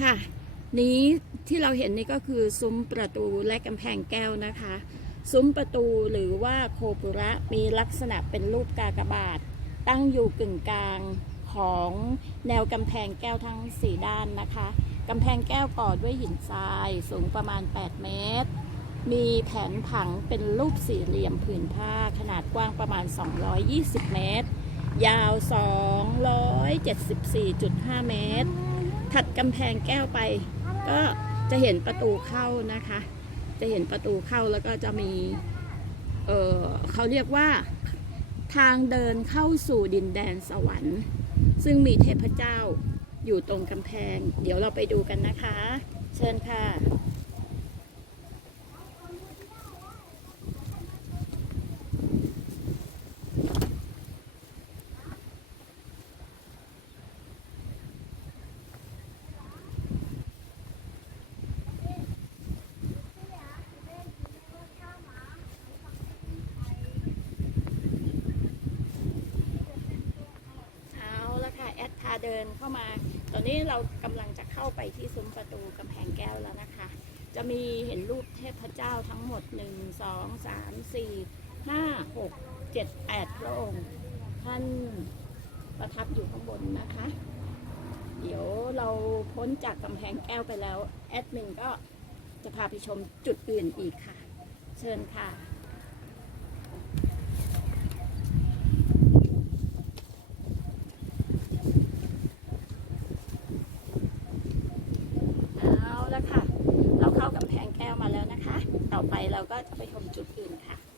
ค่ะ นี้ที่เราเห็นนี่ก็คือซุ้มประตูและกำแพงแก้วนะคะ ซุ้มประตูหรือว่าโคปุระมีลักษณะเป็นรูปกากบาท ตั้งอยู่กึ่งกลางของแนวกำแพงแก้วทั้ง 4 ด้านนะคะกำแพงแก้วก่อด้วยหินทรายสูงประมาณ 8 เมตร มีแผนผังเป็นรูปสี่เหลี่ยมผืนผ้าขนาดกว้างประมาณ 220 เมตร ยาว 274.5 เมตร ถัดกำแพงแก้วไป ก็จะเห็นประตูเข้านะคะ จะเห็นประตูเข้าแล้วก็จะมี เออเขาเรียกว่าทางเดินเข้าสู่ดินแดนสวรรค์ ซึ่งมีเทพเจ้าอยู่ตรงกำแพง เดี๋ยวเราไปดูกันนะคะ เชิญค่ะ เอาละค่ะ แอดพา เดินเข้ามา ตอนนี้เรากำลังจะเข้าไปที่ซุ้มประตูกำแพงแก้วแล้วนะคะ จะมีเห็นรูปเทพเจ้าทั้งหมด 1 2 3 4 5 6 7 8 พระองค์ ท่านประทับอยู่ข้างบนนะคะ เดี๋ยวเราพ้นจากกำแพงแก้วไปแล้ว แอดมินก็จะพาไปชมจุดอื่นอีกค่ะ เชิญค่ะ เอาละค่ะ เราเข้ากำแพงแก้วมาแล้วนะคะ ต่อ ไปเราก็จะไปชมจุดอื่นค่ะ